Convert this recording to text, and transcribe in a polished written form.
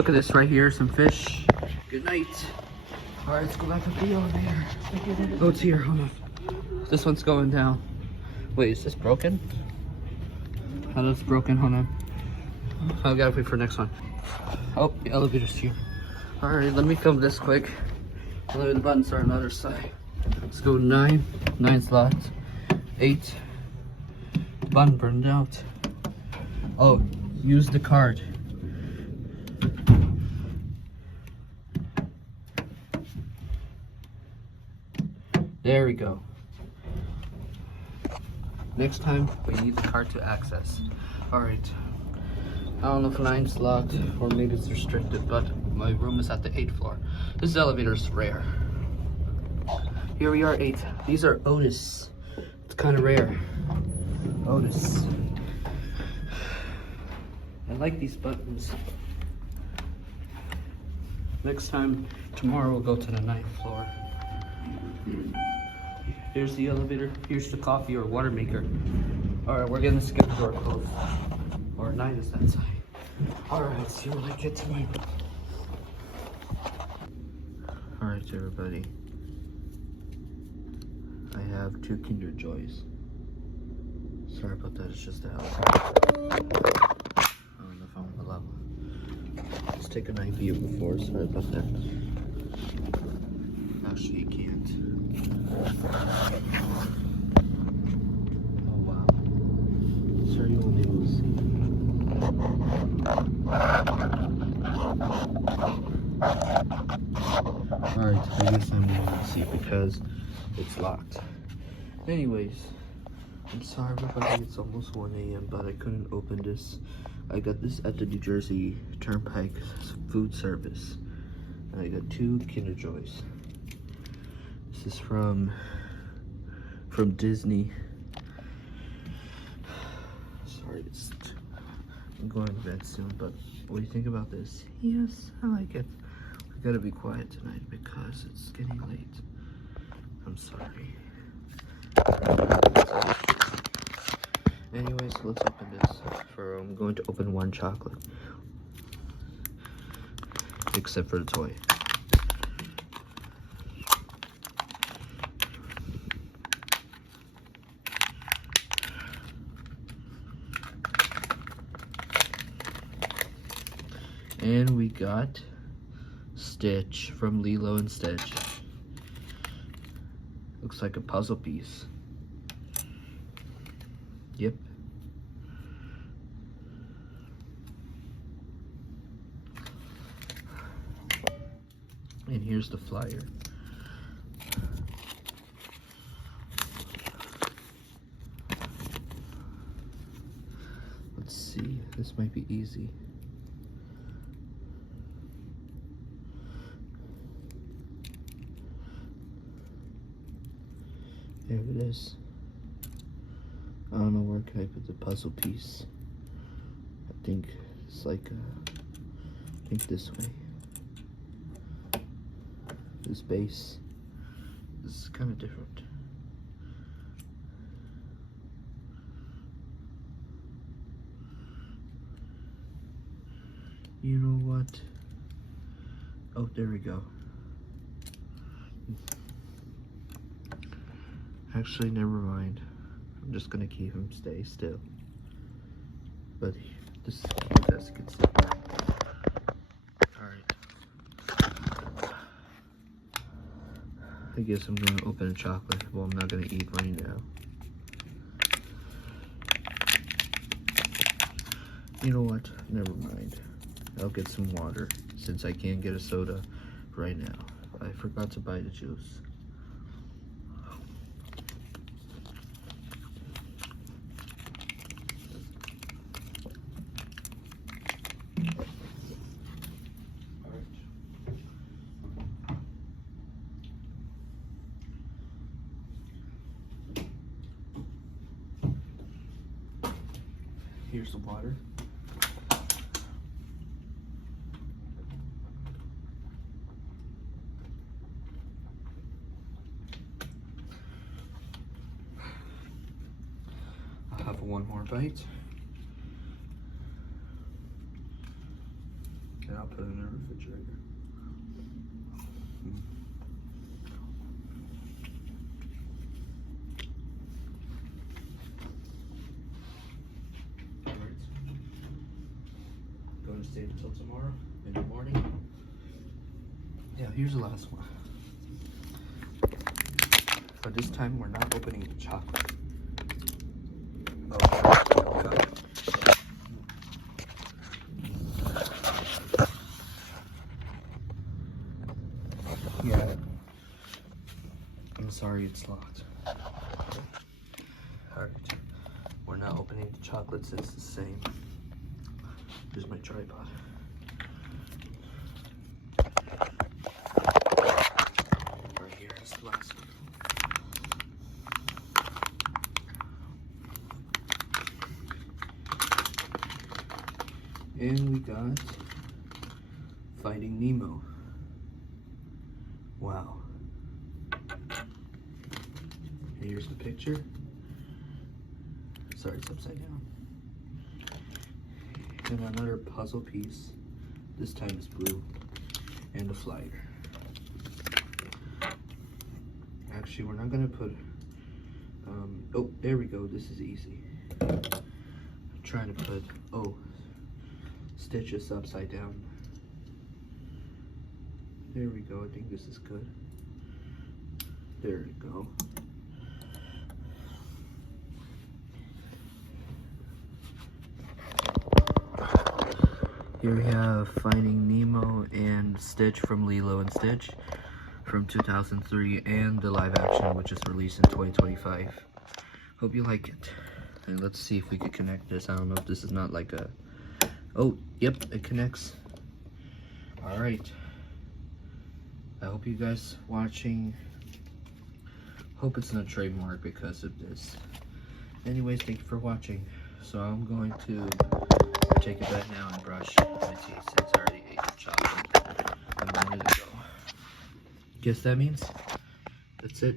Look at this right here, some fish. Good night. All right, let's go back up the elevator. Oh, it's here, hold on. This one's going down. Wait, is this broken? Oh, that's broken, hold on. I gotta wait for the next one. Oh, the elevator's here. All right, let me film this quick. The buttons are on the other side. Let's go 9. 9's locked. 8. Button burned out. Oh, use the card. There we go. Next time, we need the card to access. Alright. I don't know if 9's locked or maybe it's restricted, but my room is at the 8th floor. This elevator is rare. Here we are, 8. These are Otis. It's kind of rare. Otis. I like these buttons. Next time, tomorrow we'll go to the 9th floor. Here's the elevator. Here's the coffee or water maker. Alright, we're gonna skip door close. Or 9 is that side. Alright, see when I get to my room. Alright, everybody. I have 2 Kinder Joys. Sorry about that, it's just the house. I don't know if I'm on the level. Let's take a night view before. Sorry about that. Actually, you can't. Oh wow. Sorry, you won't be able to see. Alright, I guess I'm able to see because it's locked. Anyways, I'm sorry everybody, it's almost 1 a.m. but I couldn't open this. I got this at the New Jersey Turnpike food service. And I got 2 Kinder Joys. This is from Disney. Sorry, I'm going to bed soon, but what do you think about this? Yes, I like it. We gotta be quiet tonight because it's getting late. I'm sorry. Anyways, let's open this. I'm going to open 1 chocolate. Except for the toy. And we got Stitch from Lilo and Stitch. Looks like a puzzle piece. Yep. And here's the flyer. Let's see, this might be easy. There it is. I don't know where can I put the puzzle piece. I think it's like, I think this way. This base. This is kind of different. You know what? Oh, there we go. Actually, never mind. I'm just gonna keep him stay still. But this is as you can see. Alright. I guess I'm gonna open a chocolate. Well, I'm not gonna eat right now. You know what? Never mind. I'll get some water since I can't get a soda right now. I forgot to buy the juice. Here's the water. I'll have one more bite. Then I'll put it in the refrigerator. Alright. Going to stay until tomorrow in the morning. Yeah, here's the last one. But this time we're not opening the chocolate. Oh, yeah. I'm sorry it's locked. Alright. We're not opening the chocolates, it's the same. Here's my tripod. Right here is the last one. And we got Finding Nemo. Wow. Here's the picture. Sorry, it's upside down. And another puzzle piece. This time it's blue. And a flyer. Actually, we're not gonna put. Oh, there we go. This is easy. I'm trying to put. Oh, stitch this upside down. There we go. I think this is good. There we go. Here we have Finding Nemo and Stitch from Lilo and Stitch from 2003 and the live action, which is released in 2025. Hope you like it. And let's see if we can connect this. I don't know if this is not like a... Oh, yep, it connects. Alright. I hope you guys watching. Hope it's not trademark because of this. Anyways, thank you for watching. So I'm going to take a bed now and brush my teeth since I already ate the chocolate a minute ago. Guess that means that's it.